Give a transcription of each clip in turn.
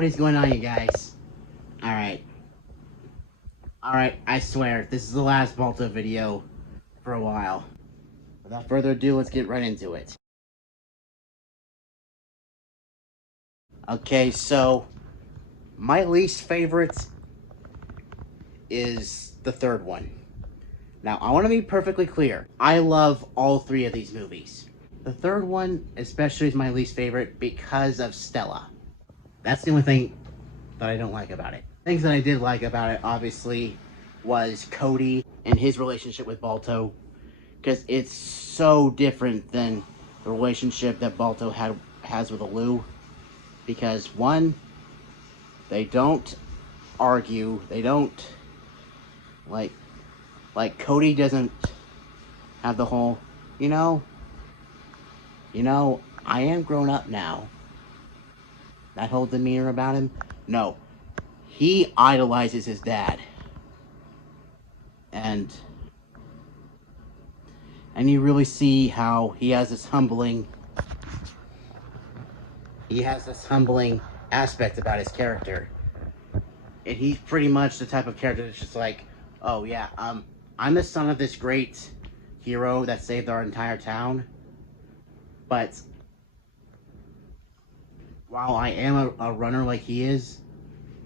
What is going on, you guys? Alright. Alright, I swear, this is the last Balto video for a while. Without further ado, let's get right into it. Okay, so my least favorite is the third one. Now, I want to be perfectly clear. I love all three of these movies. The third one especially is my least favorite because of Stella. That's the only thing that I don't like about it. Things that I did like about it, obviously, was Cody and his relationship with Balto, because it's so different than the relationship that Balto has with Alou. Because one, they don't argue, they don't like Cody doesn't have the whole, you know, I am grown up now. That whole demeanor about him. No, he idolizes his dad, and you really see how he has this humbling aspect about his character. And he's pretty much the type of character that's just like, oh yeah, I'm the son of this great hero that saved our entire town, but while I am a runner like he is,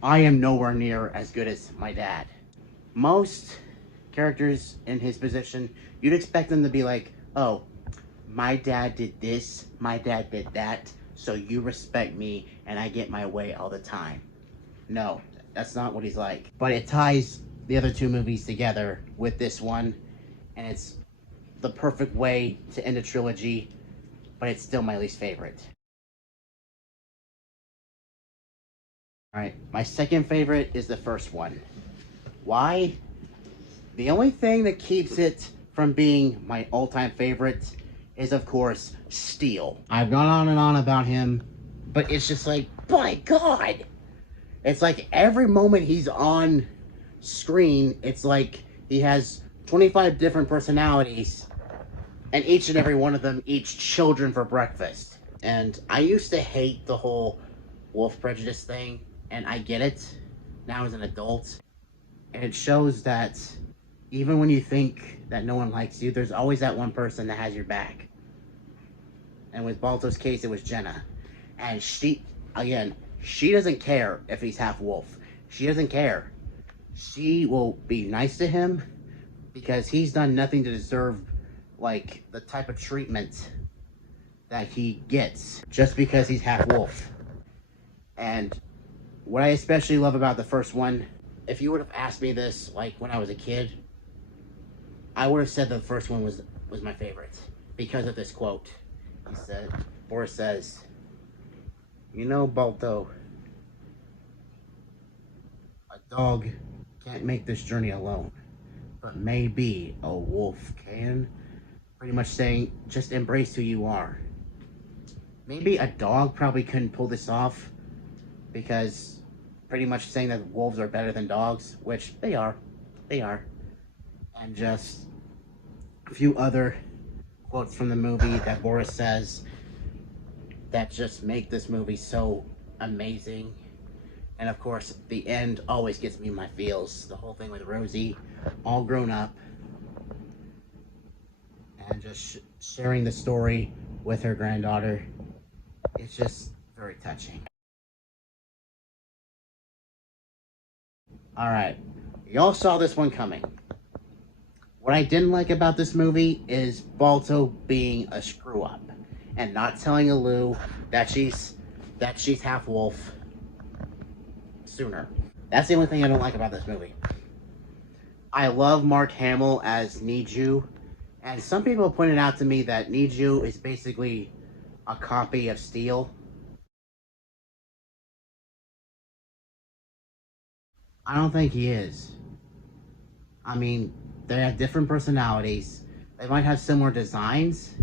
I am nowhere near as good as my dad. Most characters in his position, you'd expect them to be like, oh, my dad did this, my dad did that, so you respect me and I get my way all the time. No, that's not what he's like. But it ties the other two movies together with this one, and it's the perfect way to end a trilogy, but it's still my least favorite. Alright, my second favorite is the first one. Why? The only thing that keeps it from being my all-time favorite is, of course, Steel. I've gone on and on about him, but it's just like, my God! It's like every moment he's on screen, it's like he has 25 different personalities, and each and every one of them eats children for breakfast. And I used to hate the whole wolf prejudice thing, and I get it now as an adult. And it shows that even when you think that no one likes you, there's always that one person that has your back. And with Balto's case, it was Jenna. And she doesn't care if he's half wolf. She doesn't care. She will be nice to him because he's done nothing to deserve, like, the type of treatment that he gets just because he's half wolf. And what I especially love about the first one, if you would have asked me this, like, when I was a kid, I would have said the first one was my favorite because of this quote. He said, Boris says, you know, Balto, a dog can't make this journey alone, but maybe a wolf can. Pretty much saying, just embrace who you are. Maybe a dog probably couldn't pull this off, because pretty much saying that wolves are better than dogs, which they are. And just a few other quotes from the movie that Boris says that just make this movie so amazing. And of course, the end always gets me in my feels. The whole thing with Rosie, all grown up, and just sharing the story with her granddaughter. It's just very touching. Alright, y'all saw this one coming. What I didn't like about this movie is Balto being a screw-up and not telling Alou that she's half wolf sooner. That's the only thing I don't like about this movie. I love Mark Hamill as Niju, and some people pointed out to me that Niju is basically a copy of Steel. I don't think he is. I mean, they have different personalities. They might have similar designs,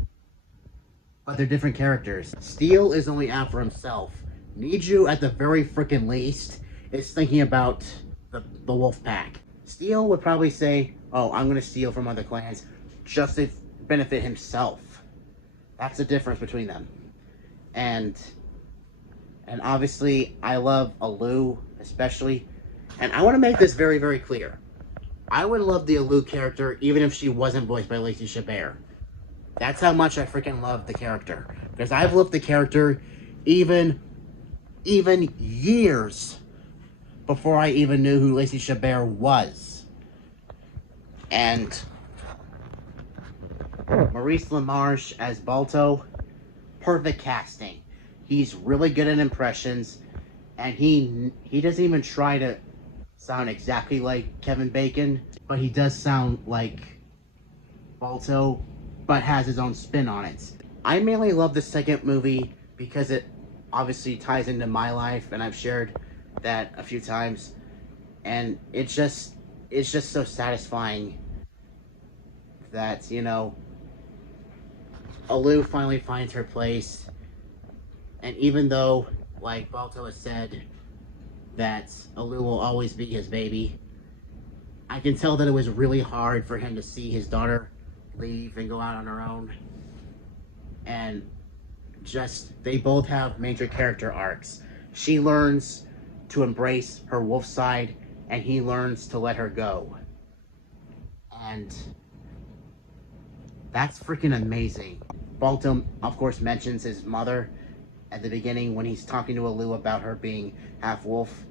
but they're different characters. Steel is only out for himself. Niju, at the very freaking least, is thinking about the wolf pack. Steel would probably say, oh, I'm gonna steal from other clans just to benefit himself. That's the difference between them. And And obviously, I love Alu, especially. And I want to make this very, very clear. I would love the Alu character even if she wasn't voiced by Lacey Chabert. That's how much I freaking love the character. Because I've loved the character even years before I even knew who Lacey Chabert was. And Maurice LaMarche as Balto, perfect casting. He's really good at impressions, and he doesn't even try to sound exactly like Kevin Bacon, but he does sound like Balto, but has his own spin on it. I mainly love the second movie because it obviously ties into my life, and I've shared that a few times, and it's just so satisfying that, you know, Alu finally finds her place. And even though, like Balto has said, that Alu will always be his baby, I can tell that it was really hard for him to see his daughter leave and go out on her own. And just, they both have major character arcs. She learns to embrace her wolf side, and he learns to let her go. And that's freaking amazing. Balto, of course, mentions his mother at the beginning when he's talking to Alu about her being half wolf,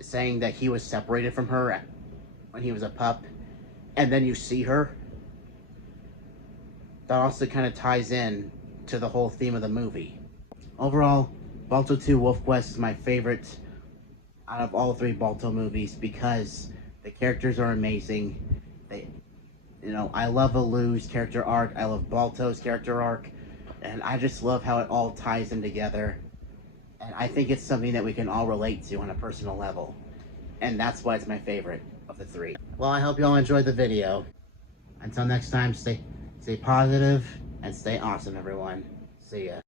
saying that he was separated from her when he was a pup, and then you see her. That also kind of ties in to the whole theme of the movie. Overall, Balto 2 Wolf Quest is my favorite out of all three Balto movies because the characters are amazing. They, you know, I love Alu's character arc, I love Balto's character arc, and I just love how it all ties in together. And I think it's something that we can all relate to on a personal level. And that's why it's my favorite of the three. Well, I hope you all enjoyed the video. Until next time, stay positive and stay awesome, everyone. See ya.